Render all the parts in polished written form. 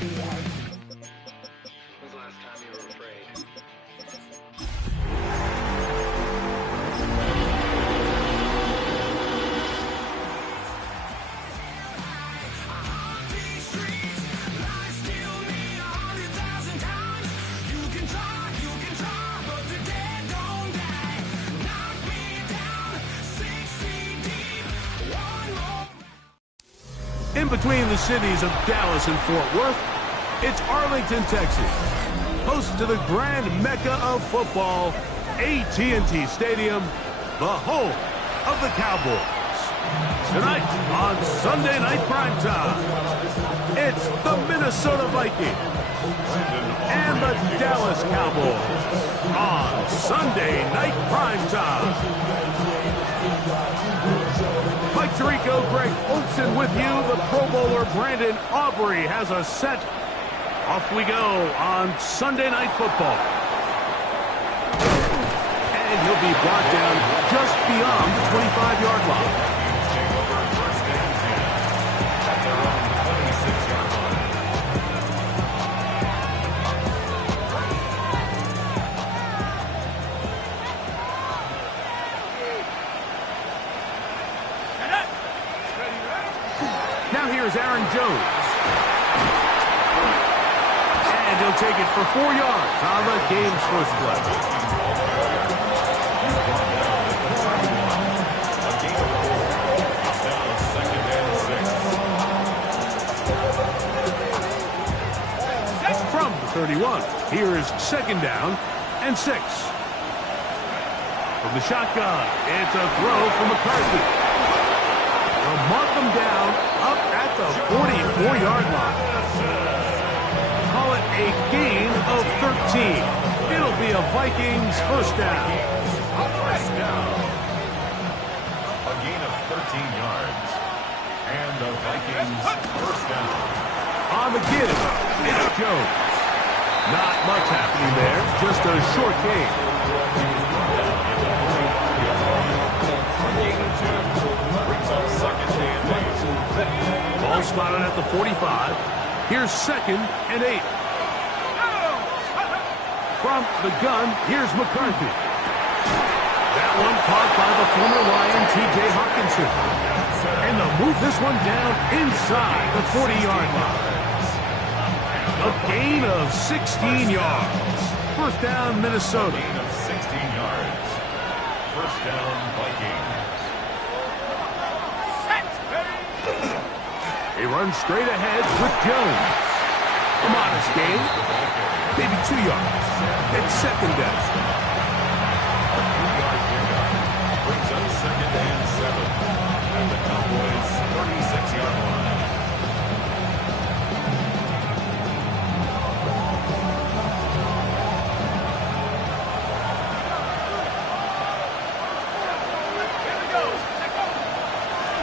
When's the last time you were afraid? In between the cities of Dallas and Fort Worth, it's Arlington, Texas, host to the grand mecca of football, AT&T Stadium, the home of the Cowboys. Tonight on Sunday Night Primetime, it's the Minnesota Vikings and the Dallas Cowboys on Sunday Night Primetime. Mike Tirico, Greg Olsen with you. The Pro Bowler Brandon Aubrey has us set. Off we go on Sunday Night Football. And he'll be brought down just beyond the 25-yard line. Now here's Aaron Jones. And he'll take it for 4 yards on the game's first play. From the 31, here's 2nd down and 6. From the shotgun, it's a throw from McCarthy. They'll mark them down up at the 44-yard line. Call it a gain of 13. It'll be a Vikings first down. First down. A gain of 13 yards. And the Vikings first down. On the give, it's Jones. Not much happening there, just a short gain. Ball spotted at the 45. Here's 2nd and 8. From the gun, here's McCarthy. That one caught by the former Lion, T.J. Hawkinson. And they'll move this one down inside the 40-yard line. A gain of 16 yards. First down, Minnesota. A gain of 16 yards. First down, Vikings. They run straight ahead with Jones. A modest gain, maybe 2 yards. It's 2nd down. A 3-yard pickup brings up 2nd and 7 at the Cowboys' 36-yard line.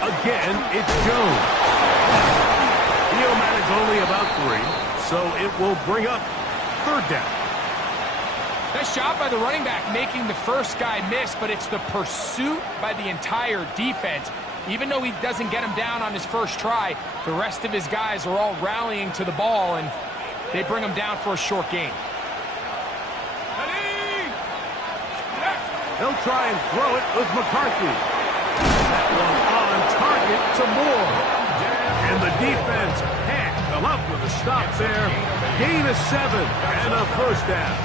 Again, it's Jones. Theo only about 3, so it will bring up 3rd down. Nice job by the running back making the first guy miss, but it's the pursuit by the entire defense. Even though he doesn't get him down on his first try, the rest of his guys are all rallying to the ball, and they bring him down for a short gain. They'll try and throw it with McCarthy. That one on target to Moore. And the defense can't come up with a stop there. Gain of 7 and a first down.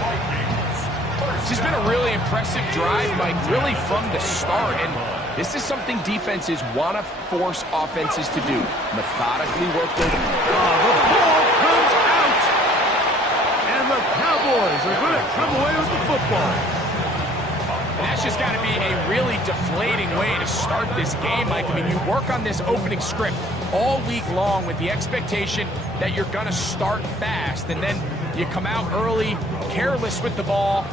This has been a really impressive drive, Mike, really from the start. And this is something defenses want to force offenses to do. Methodically work their... The ball comes out. And the Cowboys are going to come away with the football. And that's just got to be a really deflating way to start this game, Mike. I mean, you work on this opening script all week long with the expectation that you're going to start fast, and then you come out early, careless with the ball,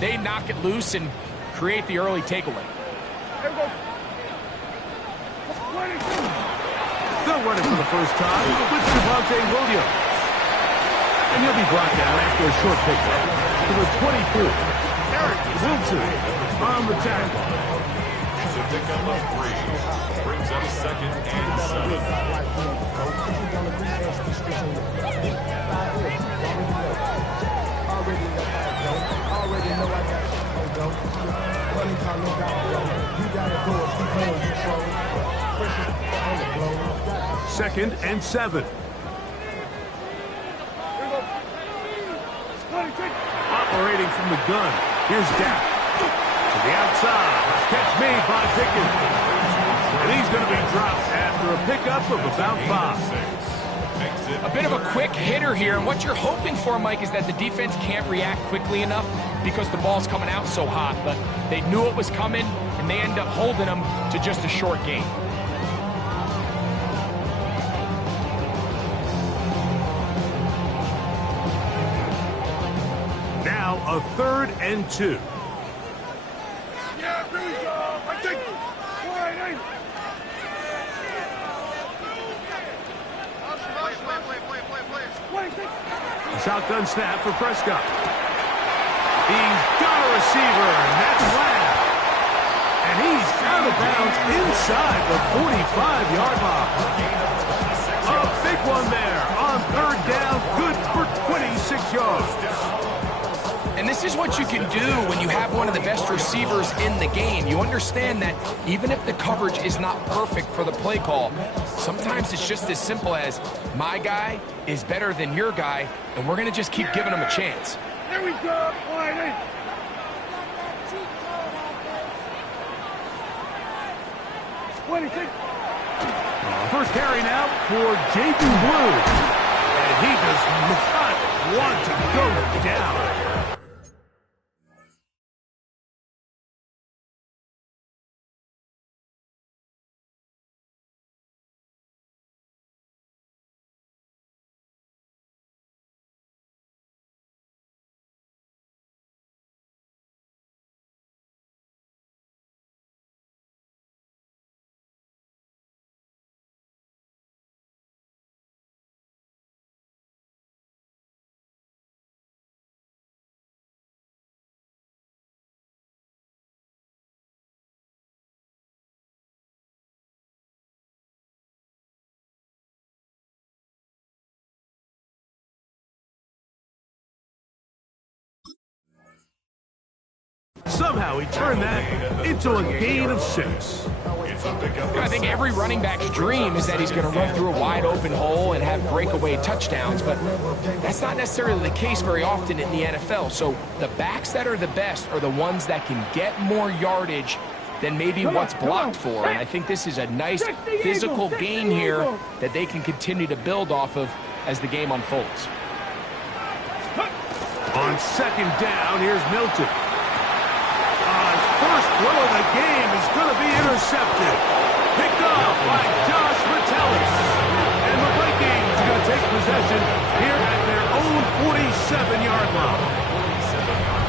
they knock it loose and create the early takeaway. They'll run it for the first time with Javonte Williams. And he'll be brought down after a short pickup to the 24. Eric Wilson on the tackle. It's a pickup of 3. Brings up 2nd and 7. Second and 7. Operating from the gun. Here's Dak. To the outside. Catch made by Pickens. And he's going to be dropped after a pickup of about 5. A bit of a quick hitter here, and what you're hoping for, Mike, is that the defense can't react quickly enough because the ball's coming out so hot, but they knew it was coming, and they end up holding them to just a short gain. Now a 3rd and 2. Shotgun snap for Prescott. He's got a receiver, and that's Lamb. And he's out of bounds inside the 45-yard line. A big one there on 3rd down, good for 26 yards. And this is what you can do when you have one of the best receivers in the game. You understand that even if the coverage is not perfect for the play call, sometimes it's just as simple as my guy is better than your guy, and we're going to just keep giving him a chance. Here we go, Whitey. First carry now for Jaden Blue. And he does not want to go down. Somehow he turned that into a gain of 6. I think every running back's dream is that he's going to run through a wide open hole and have breakaway touchdowns, but that's not necessarily the case very often in the NFL. So the backs that are the best are the ones that can get more yardage than maybe what's blocked for. And I think this is a nice physical gain here that they can continue to build off of as the game unfolds. On 2nd down, here's Milton. First throw of the game is going to be intercepted. Picked off by Josh Metellus. And the Vikings are going to take possession here at their own 47-yard line.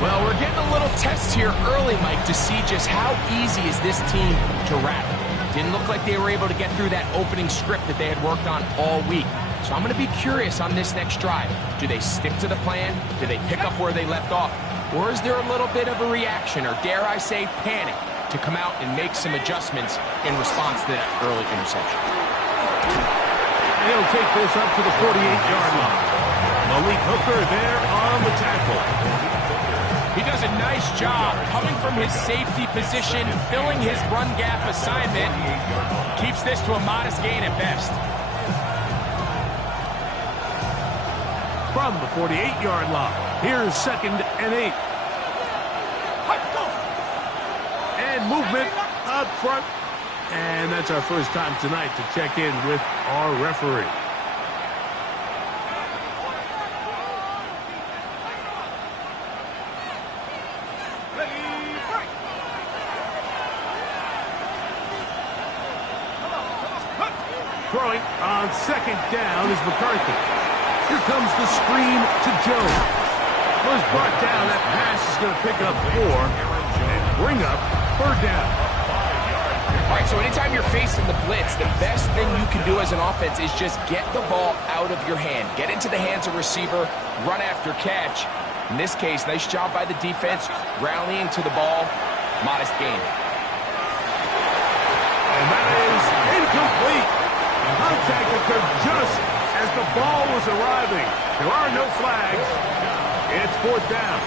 Well, we're getting a little test here early, Mike, to see just how easy is this team to rattle. Didn't look like they were able to get through that opening script that they had worked on all week. So I'm going to be curious on this next drive. Do they stick to the plan? Do they pick up where they left off? Or is there a little bit of a reaction, or dare I say panic, to come out and make some adjustments in response to that early interception? And he'll take this up to the 48-yard line. Malik Hooker there on the tackle. He does a nice job coming from his safety position, filling his run gap assignment. Keeps this to a modest gain at best. From the 48-yard line, here's 2nd and 8. And movement up front. And that's our first time tonight to check in with our referee. Throwing on 2nd down is McCarthy. Here comes the screen to Jones. Was brought down. That pass is going to pick up 4 and bring up 3rd down. All right, so anytime you're facing the blitz, the best thing you can do as an offense is just get the ball out of your hand. Get into the hands of receiver, run after catch. In this case, nice job by the defense, rallying to the ball. Modest gain. And that is incomplete. Contact occurred just as the ball was arriving. There are no flags. It's fourth down.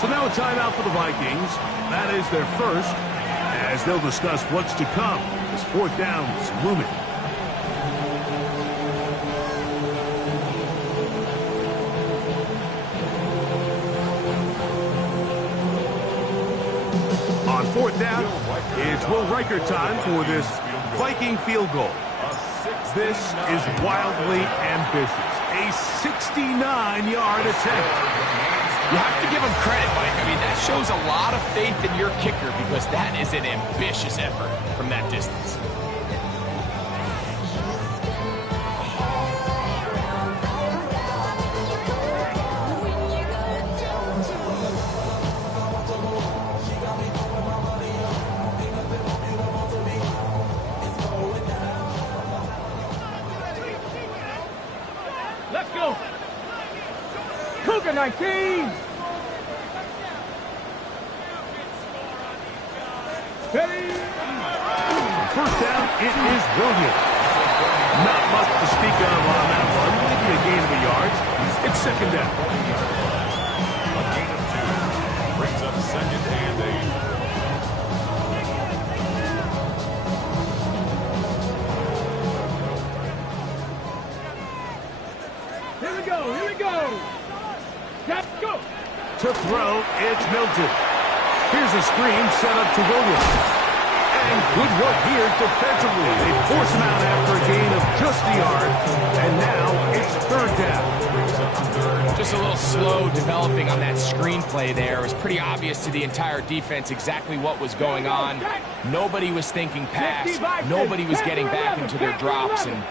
So now a timeout for the Vikings. That is their first, as they'll discuss what's to come as fourth down is looming. On fourth down, it's Will Riker time for this Viking field goal. This is wildly ambitious. A 69-yard attempt. You have to give him credit, Mike. I mean, that shows a lot of faith in your kicker because that is an ambitious effort from that distance. Let's go. Cougar 19. Ready. First down, it is Williams. Not much to speak of on that one. Maybe a gain of a yard. It's second down. A gain of 2 brings up second and 8. Here we go. Here we go. Let's go. To throw, it's Milton. Here's a screen set up to Williams. And good work here defensively. They force him out after a gain of just a yard. And now it's third down. Just a little slow developing on that screenplay there. It was pretty obvious to the entire defense exactly what was going on. Nobody was thinking pass. Nobody was getting back into their drops, and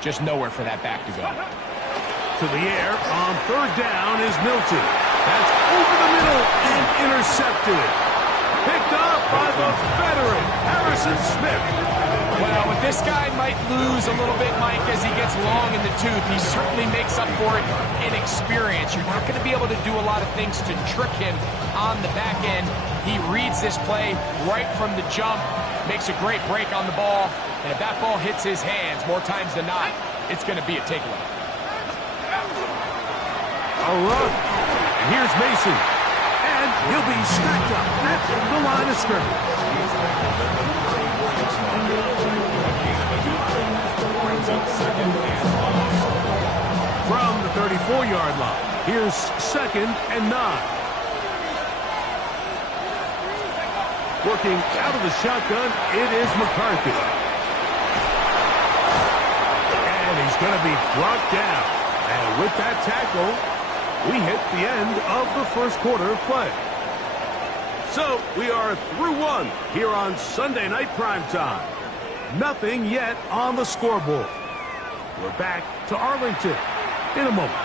just nowhere for that back to go. To the air on third down is Milton. That's over the middle and intercepted. Picked up by the veteran, Harrison Smith. Well, this guy might lose a little bit, Mike, as he gets long in the tooth. He certainly makes up for it in experience. You're not going to be able to do a lot of things to trick him on the back end. He reads this play right from the jump, makes a great break on the ball, and if that ball hits his hands more times than not, it's going to be a takeaway. A run. And here's Mason. And he'll be stacked up at the line of scrimmage. From the 34-yard line, here's second and 9. Working out of the shotgun, it is McCarthy. And he's going to be brought down. And with that tackle, we hit the end of the first quarter of play. So we are through one here on Sunday Night Primetime. Nothing yet on the scoreboard. We're back to Arlington in a moment.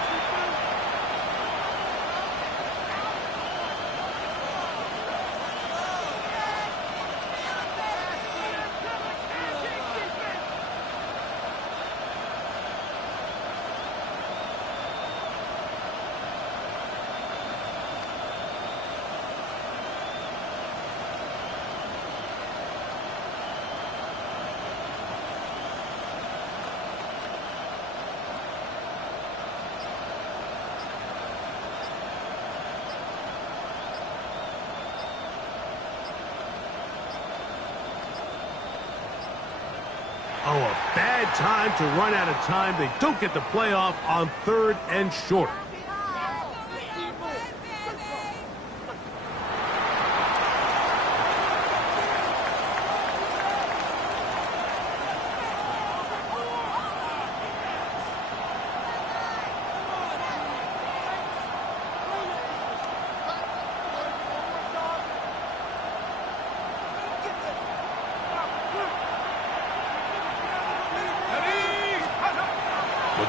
Oh, a bad time to run out of time. They don't get the playoff on third and short.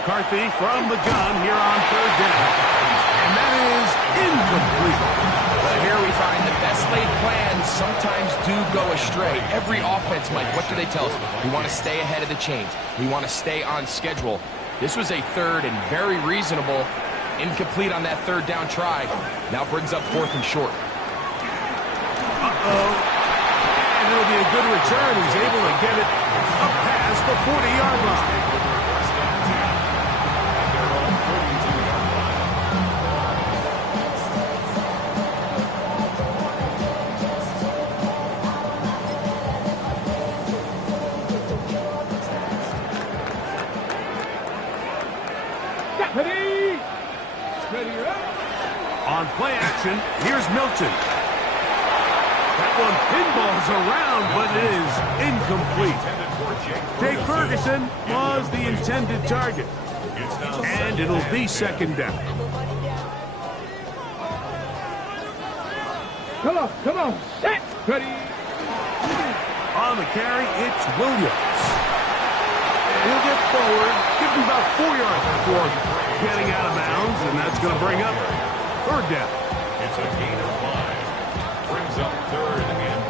McCarthy from the gun here on third down. And that is incomplete. Well, here we find the best laid plans sometimes do go astray. Every offense, Mike, what do they tell us? We want to stay ahead of the chains. We want to stay on schedule. This was a third and very reasonable. Incomplete on that third down try. Now brings up fourth and short. Uh-oh. And it'll be a good return. He's able to get it up past the 40-yard line. Ready. Ready, up. On play action, here's Milton. That one pinballs around, but it is incomplete. Jake Ferguson was the intended target. And it'll be second down. Come on, set. Ready. On the carry, it's Williams. He'll get forward, give him about 4 yards before getting out of bounds, and that's going to bring up third down. It's a gain of 5. Brings up 3rd and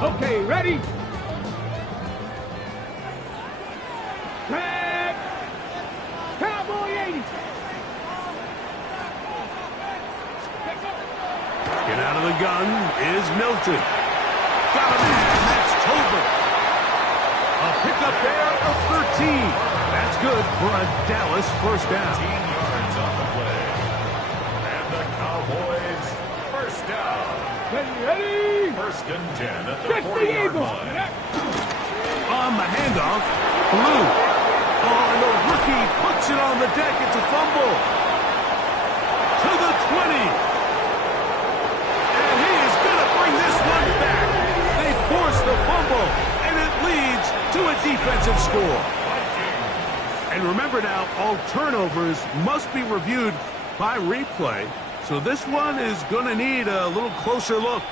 5. Okay, ready. Set. Cowboy 80. Get out of the gun is Milton. Got a man, that's Tolbert. A pickup there of 13. That's good for a Dallas first down. 15 yards on the play. And the Cowboys first down. Ready. First and 10 at the 50 40-yard Eagles. line. On the handoff, Blue. Oh, and the rookie puts it on the deck. It's a fumble. To the 20. And he is going to bring this one back. They force the fumble, and it leads to a defensive score. And remember now, all turnovers must be reviewed by replay. So this one is going to need a little closer look.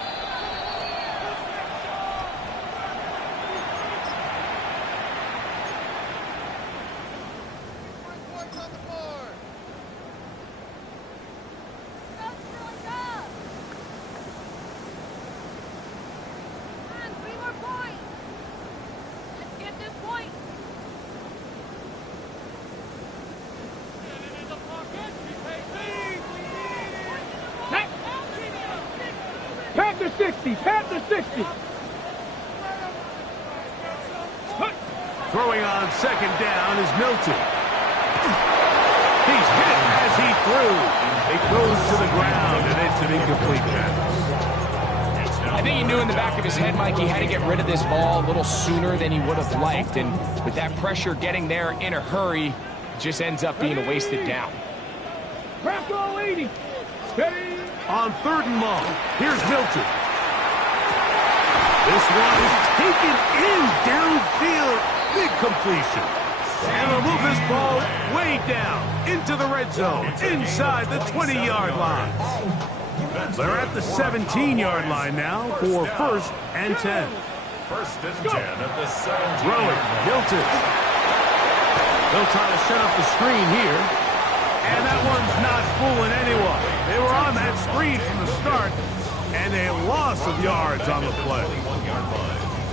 Panther 60. Panther 60. Throwing on second down is Milton. He's hit as he threw. It goes to the ground, and it's an incomplete pass. I think he knew in the back of his head, Mike, he had to get rid of this ball a little sooner than he would have liked. And with that pressure getting there in a hurry, it just ends up being a wasted down. Craft all 80. Steady. On third and long, here's Milton. This one is taken in downfield. Big completion. And they'll move this ball way down into the red zone, inside the 20-yard line. They're at the 17-yard line now for first and 10. First and 10 at the 17. Throwing, Milton. They'll try to set up the screen here. And that one's not fooling anyone. They were on that screen from the start, and a loss of yards on the play.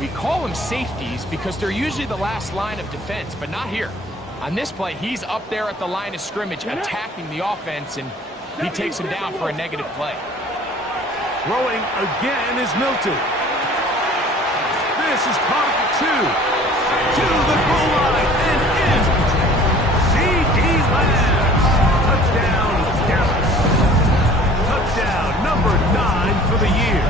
We call them safeties because they're usually the last line of defense, but not here. On this play, he's up there at the line of scrimmage attacking the offense, and he takes him down for a negative play. Throwing again is Milton. This is caught at the 2. To the goal line and in. C.D. Lamb. Touchdown, Dallas. Touchdown number 9 for the year.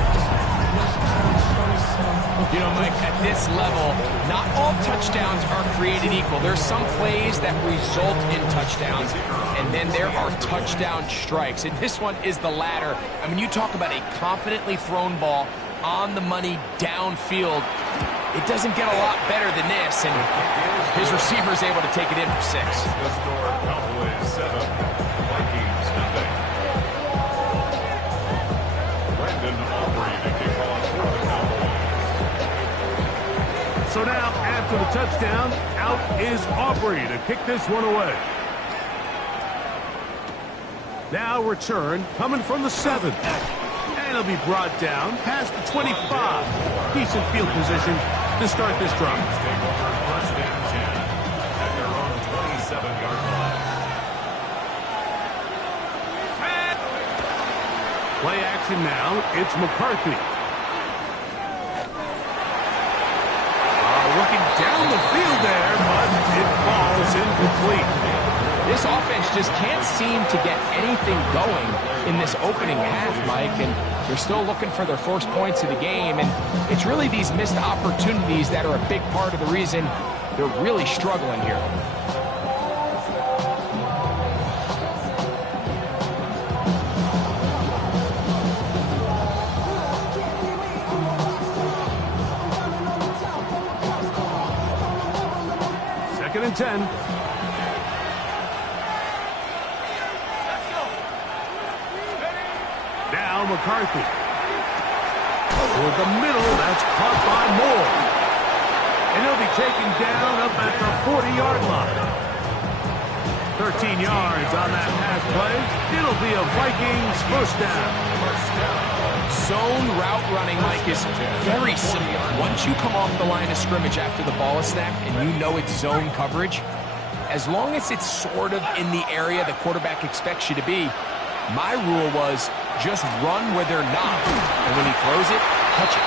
You know, Mike, at this level, not all touchdowns are created equal. There's some plays that result in touchdowns, and then there are touchdown strikes. And this one is the latter. I mean, you talk about a confidently thrown ball on the money downfield. It doesn't get a lot better than this, and his receiver is able to take it in for 6. The score, Cowboys 7, Vikings nothing. Brandon Aubrey to kick off for the Cowboys. So now, after the touchdown, out is Aubrey to kick this one away. Now return coming from the 7. And it'll be brought down past the 25. Decent field position to start this drive. Take over first and 10 at their own 27-yard line. Play action now. It's McCarthy. Looking down the field there, but it falls incomplete. This offense just can't seem to get anything going in this opening half, Mike, and they're still looking for their first points of the game, and it's really these missed opportunities that are a big part of the reason They're really struggling here. Second and 10. Now McCarthy. Toward the middle, that's caught by Moore. And he'll be taken down up at the 40-yard line. 13 yards on that pass play. It'll be a Vikings first down. Zone route running, Mike, is very simple. Once you come off the line of scrimmage after the ball is snapped and you know it's zone coverage, as long as it's sort of in the area the quarterback expects you to be, my rule was just run where they're not. And when he throws it, catch it.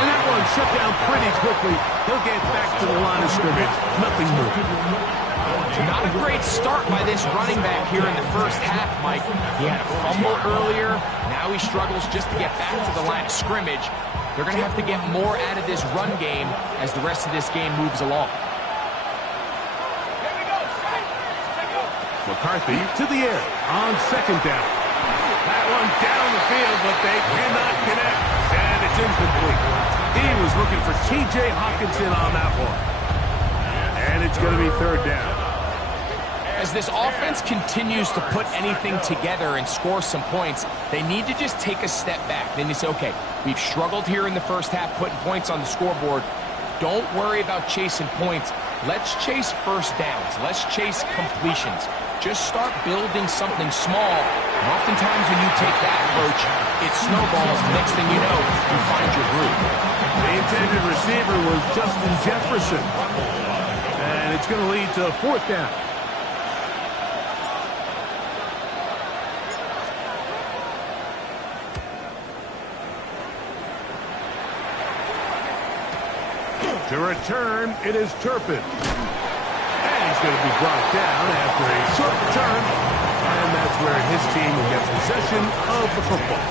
And that one shut down pretty quickly. He'll get back to the line of scrimmage. Nothing more. Not a great start by this running back here in the first half, Mike. He had a fumble earlier. Now he struggles just to get back to the line of scrimmage. They're going to have to get more out of this run game as the rest of this game moves along. McCarthy to the air on second down. That one down the field, but they cannot connect. And it's incomplete. He was looking for T.J. Hockenson on that one. And it's going to be third down. As this offense continues to put anything together and score some points, they need to just take a step back. Then you say, okay, we've struggled here in the first half putting points on the scoreboard. Don't worry about chasing points. Let's chase first downs. Let's chase completions. Just start building something small. And oftentimes when you take that approach, it snowballs. The next thing you know, you find your groove. The intended receiver was Justin Jefferson. And it's going to lead to fourth down. To return, it is Turpin. And he's going to be brought down after a short return. And that's where his team will get possession of the football.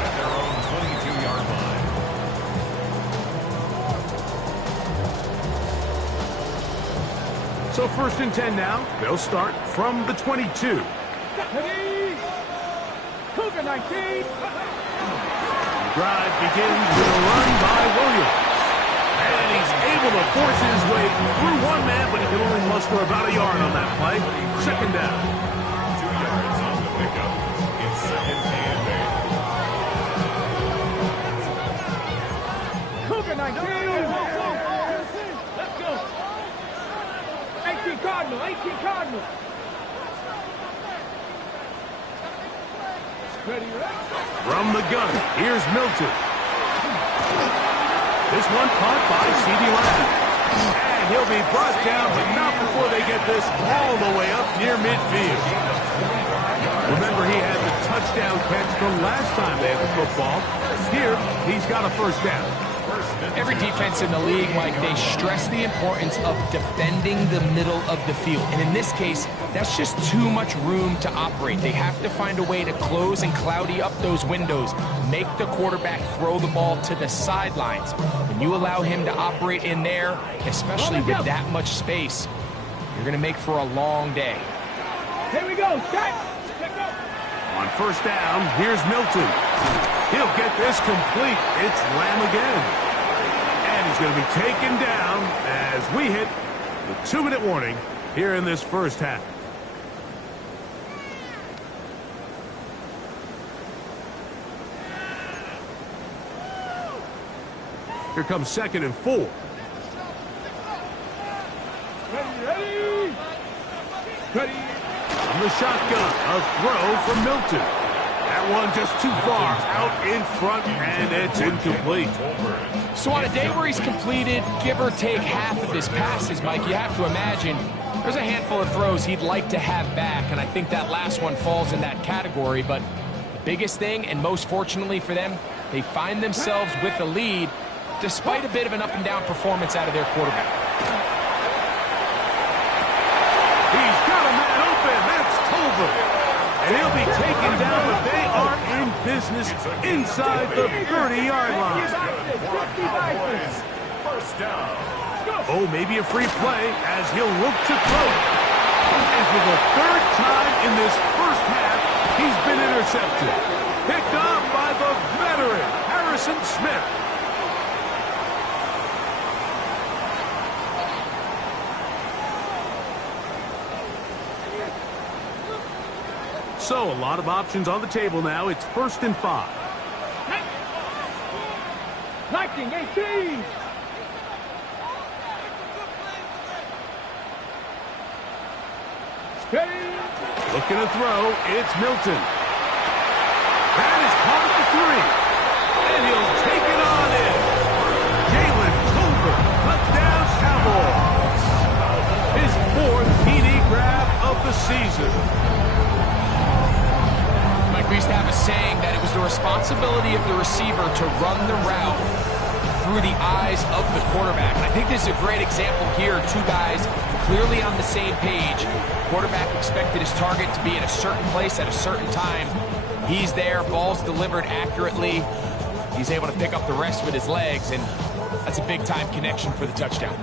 At their own 22-yard line. So first and 10 now. They'll start from the 22. Cougar 19. The drive begins with a run by Williams. And he's able to force his way through one man, but he can only muster about a yard on that play. Second down. 2 yards on the pickup. It's second and 8. Cougar 19. Let's go. 18 Cardinal. 18 Cardinal. Ready, ready. From the gun, here's Milton. This one caught by CeeDee Lamb. And he'll be brought down, but not before they get this all the way up near midfield. Remember, he had the touchdown catch the last time they had the football. Here, he's got a first down. Every defense in the league, Mike, they stress the importance of defending the middle of the field. And in this case, that's just too much room to operate. They have to find a way to close and cloudy up those windows, make the quarterback throw the ball to the sidelines. When you allow him to operate in there, especially with that much space, you're going to make for a long day. Here we go. Shot. On first down, here's Milton. He'll get this complete. It's Lamb again. And he's going to be taken down as we hit the 2-minute warning here in this first half. Here comes second and 4. Ready, ready. Ready. From the shotgun, a throw from Milton. That one just too far out in front, and it's incomplete. So on a day where he's completed, give or take half of his passes, Mike, you have to imagine there's a handful of throws he'd like to have back, and I think that last one falls in that category. But the biggest thing, and most fortunately for them, they find themselves with the lead despite a bit of an up-and-down performance out of their quarterback. He's got a man open. That's Tolbert. And he'll be taken down, but they are in business inside the 30-yard line. First down. Oh, maybe a free play as he'll look to throw. And for the third time in this first half, he's been intercepted. Picked off by the veteran, Harrison Smith. So, a lot of options on the table now. It's 1st and 5. 19-18. Looking to throw, it's Milton. That is caught at the 3. And he'll take it on in. Jalen Tolbert, touchdown Cowboys. His 4th TD grab of the season. Mike, we used to have a saying that it was the responsibility of the receiver to run the route through the eyes of the quarterback. And I think this is a great example here. Two guys clearly on the same page. Quarterback expected his target to be in a certain place at a certain time. He's there, ball's delivered accurately. He's able to pick up the rest with his legs, and that's a big-time connection for the touchdown.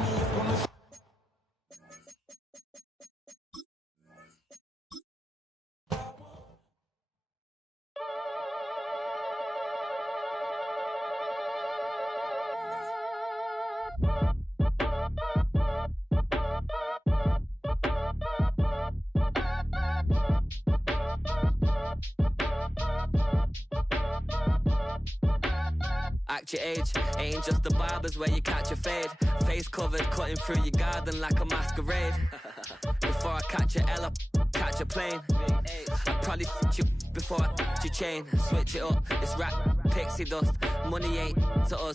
Act your age, ain't just the barbers where you catch a fade. Face covered, cutting through your garden like a masquerade. Before I catch a L up, catch a plane. I'd probably you before I your chain. Switch it up, it's rap, pixie dust. Money ain't to us.